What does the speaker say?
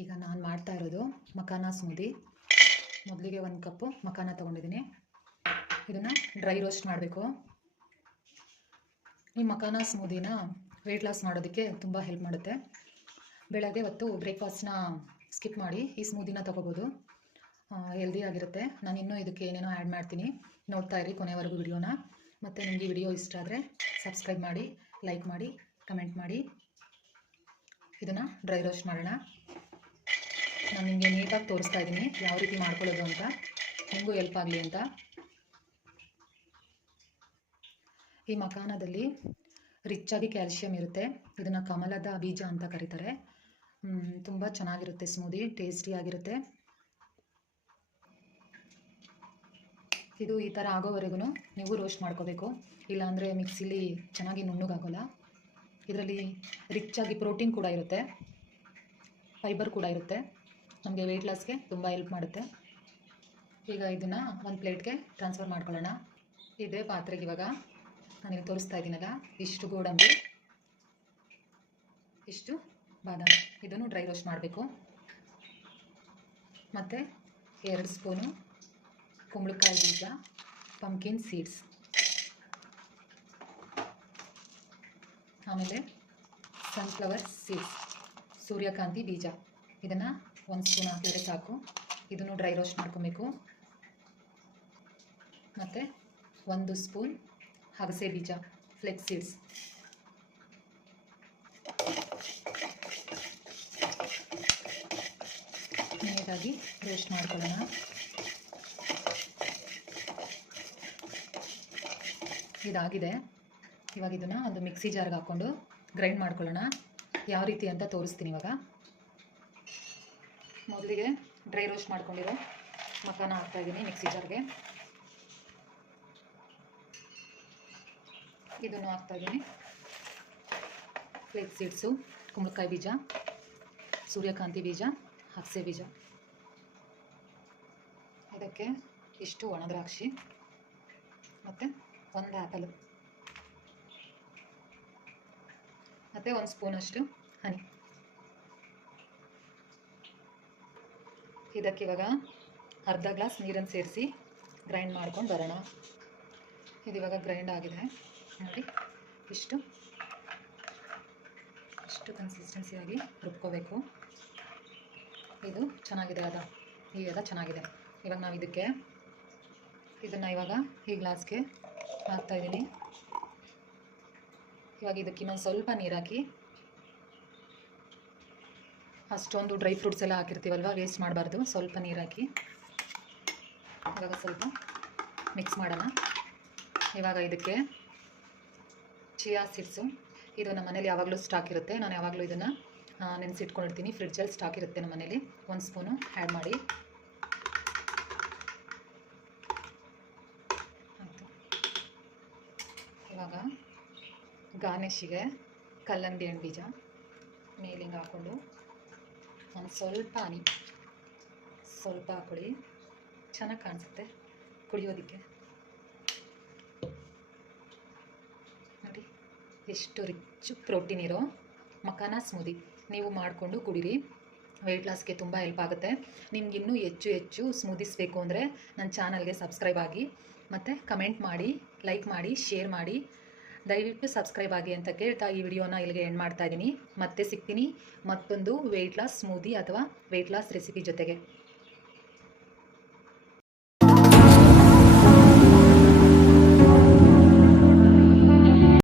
ಈಗ ನಾನು ಮಾಡ್ತಾ ಇರೋದು ಮಖಾನ ಸ್ಮೂದಿ. ಮೊದಲಿಗೆ 1 ಕಪ್ಪು ಮಖಾನ ತೊಗೊಂಡಿದ್ದೀನಿ. ಇದನ್ನು ಡ್ರೈ ರೋಸ್ಟ್ ಮಾಡಬೇಕು. ಈ ಮಖಾನ ಸ್ಮೂದಿನ ವೆಯ್ಟ್ ಲಾಸ್ ಮಾಡೋದಕ್ಕೆ ತುಂಬ ಹೆಲ್ಪ್ ಮಾಡುತ್ತೆ. ಬೆಳಗ್ಗೆ ಹೊತ್ತು ಬ್ರೇಕ್ಫಾಸ್ಟ್ನ ಸ್ಕಿಪ್ ಮಾಡಿ ಈ ಸ್ಮೂದಿನ ತೊಗೋಬೋದು. ಹೆಲ್ದಿ ಆಗಿರುತ್ತೆ. ನಾನು ಇನ್ನೂ ಇದಕ್ಕೆ ಏನೇನೋ ಆ್ಯಡ್ ಮಾಡ್ತೀನಿ, ನೋಡ್ತಾ ಇರಿ ಕೊನೆವರೆಗೂ ವಿಡಿಯೋನ. ಮತ್ತು ನಿಮಗೆ ಈ ವಿಡಿಯೋ ಇಷ್ಟ ಆದರೆ ಸಬ್ಸ್ಕ್ರೈಬ್ ಮಾಡಿ, ಲೈಕ್ ಮಾಡಿ, ಕಮೆಂಟ್ ಮಾಡಿ. ಇದನ್ನು ಡ್ರೈ ರೋಸ್ಟ್ ಮಾಡೋಣ. ನಾನು ನಿಮಗೆ ನೀಟಾಗಿ ತೋರಿಸ್ತಾ ಇದ್ದೀನಿ ಯಾವ ರೀತಿ ಮಾಡ್ಕೊಳ್ಳೋದು ಅಂತ, ನಿಮಗೂ ಹೆಲ್ಪ್ ಆಗಲಿ ಅಂತ. ಈ ಮಖಾನದಲ್ಲಿ ರಿಚ್ಚಾಗಿ ಕ್ಯಾಲ್ಶಿಯಂ ಇರುತ್ತೆ. ಇದನ್ನು ಕಮಲದ ಬೀಜ ಅಂತ ಕರೀತಾರೆ. ತುಂಬ ಚೆನ್ನಾಗಿರುತ್ತೆ ಸ್ಮೂದಿ, ಟೇಸ್ಟಿಯಾಗಿರುತ್ತೆ. ಇದು ಈ ಥರ ಆಗೋವರೆಗೂ ನೀವು ರೋಸ್ಟ್ ಮಾಡ್ಕೋಬೇಕು, ಇಲ್ಲಾಂದರೆ ಮಿಕ್ಸಿಲಿ ಚೆನ್ನಾಗಿ ನುಣ್ಣಗಾಗೋಲ್ಲ. ಇದರಲ್ಲಿ ರಿಚ್ಚಾಗಿ ಪ್ರೋಟೀನ್ ಕೂಡ ಇರುತ್ತೆ, ಫೈಬರ್ ಕೂಡ ಇರುತ್ತೆ. ನಮಗೆ ವೆಯ್ಟ್ ಲಾಸ್ಗೆ ತುಂಬ ಹೆಲ್ಪ್ ಮಾಡುತ್ತೆ. ಈಗ ಇದನ್ನು ಒಂದು ಪ್ಲೇಟ್ಗೆ ಟ್ರಾನ್ಸ್ಫರ್ ಮಾಡ್ಕೊಳ್ಳೋಣ. ಇದೇ ಪಾತ್ರೆಗೆ ಇವಾಗ ನಾನಿಲ್ಲಿ ತೋರಿಸ್ತಾ ಇದ್ದೀನಲ್ಲ, ಇಷ್ಟು ಗೋಡಂಬಿ, ಇಷ್ಟು ಬಾದಾಮಿ, ಇದನ್ನು ಡ್ರೈ ರೋಸ್ಟ್ ಮಾಡಬೇಕು. ಮತ್ತು 2 ಸ್ಪೂನು ಕುಂಬಳಕಾಯಿ ಬೀಜ, ಪಂಪ್ಕಿನ್ ಸೀಡ್ಸ್, ಆಮೇಲೆ ಸನ್ಫ್ಲವರ್ ಸೀಡ್ಸ್, ಸೂರ್ಯಕಾಂತಿ ಬೀಜ. ಇದನ್ನು 1 ಸ್ಪೂನ್ ಹಾಕಿದರೆ ಸಾಕು. ಇದನ್ನು ಡ್ರೈ ರೋಸ್ಟ್ ಮಾಡ್ಕೊಬೇಕು. ಮತ್ತು 1 ಸ್ಪೂನ್ ಅಗಸೆ ಬೀಜ, ಫ್ಲೆಕ್ಸ್ ಸೀಡ್ಸ್. ನೀಟಾಗಿ ರೋಸ್ಟ್ ಮಾಡ್ಕೊಳ್ಳೋಣ. ಇದಾಗಿದೆ. ಇವಾಗ ಇದನ್ನು ಒಂದು ಮಿಕ್ಸಿ ಜಾರ್ಗೆ ಹಾಕ್ಕೊಂಡು ಗ್ರೈಂಡ್ ಮಾಡ್ಕೊಳ್ಳೋಣ. ಯಾವ ರೀತಿ ಅಂತ ತೋರಿಸ್ತೀನಿ ಇವಾಗ. ಮೊದಲಿಗೆ ಡ್ರೈ ರೋಸ್ಟ್ ಮಾಡ್ಕೊಂಡಿರೋ ಮಖಾನ ಹಾಕ್ತಾಯಿದ್ದೀನಿ ಮಿಕ್ಸಿ ಜಾರ್ಗೆ. ಇದನ್ನು ಹಾಕ್ತಾಯಿದ್ದೀನಿ. ಫ್ಲೇಕ್ಸ್ ಸೀಡ್ಸು, ಕುಂಬಳಕಾಯಿ ಬೀಜ, ಸೂರ್ಯಕಾಂತಿ ಬೀಜ, ಅಗಸೆ ಬೀಜ. ಇದಕ್ಕೆ ಇಷ್ಟು ಒಣದ್ರಾಕ್ಷಿ ಮತ್ತು 1 ಆ್ಯಪಲು ಮತ್ತು 1 ಸ್ಪೂನಷ್ಟು ಹನಿ. ಇದಕ್ಕೆ ಇವಾಗ ಅರ್ಧ ಗ್ಲಾಸ್ ನೀರನ್ನು ಸೇರಿಸಿ ಗ್ರೈಂಡ್ ಮಾಡ್ಕೊಂಡು ಬರೋಣ. ಇದಿವಾಗ ಗ್ರೈಂಡ್ ಆಗಿದೆ ನೋಡಿ. ಇಷ್ಟು ಕನ್ಸಿಸ್ಟೆನ್ಸಿಯಾಗಿ ರುಬ್ಕೋಬೇಕು. ಇದು ಚೆನ್ನಾಗಿದೆ, ಈಗ ಚೆನ್ನಾಗಿದೆ. ಇವಾಗ ನಾವು ಇದನ್ನು ಇವಾಗ ಈ ಗ್ಲಾಸ್ಗೆ ಹಾಕ್ತಾಯಿದ್ದೀನಿ. ಇವಾಗ ಇದಕ್ಕೆ ಇನ್ನೊಂದು ಸ್ವಲ್ಪ ನೀರು ಹಾಕಿ, ಅಷ್ಟೊಂದು ಡ್ರೈ ಫ್ರೂಟ್ಸ್ ಎಲ್ಲ ಹಾಕಿರ್ತೀವಲ್ವ, ವೇಸ್ಟ್ ಮಾಡಬಾರ್ದು. ಸ್ವಲ್ಪ ನೀರು ಹಾಕಿ ಇವಾಗ ಸ್ವಲ್ಪ ಮಿಕ್ಸ್ ಮಾಡೋಣ. ಇವಾಗ ಇದಕ್ಕೆ ಚಿಯಾ ಸೀಡ್ಸು, ಇದು ನಮ್ಮ ಮನೇಲಿ ಯಾವಾಗಲೂ ಸ್ಟಾಕ್ ಇರುತ್ತೆ. ನಾನು ಯಾವಾಗಲೂ ಇದನ್ನು ನೆನೆಸಿಟ್ಕೊಂಡಿರ್ತೀನಿ, ಫ್ರಿಡ್ಜಲ್ಲಿ ಸ್ಟಾಕ್ ಇರುತ್ತೆ ನಮ್ಮ ಮನೇಲಿ. 1 ಸ್ಪೂನು ಆ್ಯಡ್ ಮಾಡಿ. ಆಯಿತು. ಇವಾಗ ಗಾರ್ನಿಷಿಗೆ ಕಲ್ಲಂಗಡಿ ಹಣ್ಣು ಬೀಜ ಮೇಲಿಂಗ್ ಹಾಕ್ಕೊಂಡು ಒಂದು ಸ್ವಲ್ಪ ಹನಿ ಸ್ವಲ್ಪ ಹಾಕ್ಕೊಳ್ಳಿ, ಚೆನ್ನಾಗಿ ಕಾಣಿಸುತ್ತೆ ಕುಡಿಯೋದಕ್ಕೆ. ನೋಡಿ ಎಷ್ಟು ರಿಚ್ ಪ್ರೋಟೀನ್ ಇರೋ ಮಖಾನ ಸ್ಮೂದಿ ನೀವು ಮಾಡಿಕೊಂಡು ಕುಡೀರಿ. ವೆಯ್ಟ್ ಲಾಸ್ಗೆ ತುಂಬ ಹೆಲ್ಪ್ ಆಗುತ್ತೆ. ನಿಮ್ಗೆ ಇನ್ನೂ ಹೆಚ್ಚು ಸ್ಮೂದೀಸ್ ಬೇಕು ಅಂದರೆ ನನ್ನ ಚಾನಲ್ಗೆ ಸಬ್ಸ್ಕ್ರೈಬ್ ಆಗಿ, ಮತ್ತು ಕಮೆಂಟ್ ಮಾಡಿ, ಲೈಕ್ ಮಾಡಿ, ಶೇರ್ ಮಾಡಿ. ದಯವಿಟ್ಟು ಸಬ್ಸ್ಕ್ರೈಬ್ ಆಗಿ ಅಂತ ಕೇಳ್ತಾ ಈ ವಿಡಿಯೋನ ಇಲ್ಲಿಗೆ ಎಂಡ್ ಮಾಡ್ತಾಯಿದ್ದೀನಿ. ಮತ್ತೆ ಸಿಗ್ತೀನಿ ಮತ್ತೊಂದು ವೆಯ್ಟ್ ಲಾಸ್ ಸ್ಮೂದಿ ಅಥವಾ ವೆಯ್ಟ್ ಲಾಸ್ ರೆಸಿಪಿ ಜೊತೆಗೆ.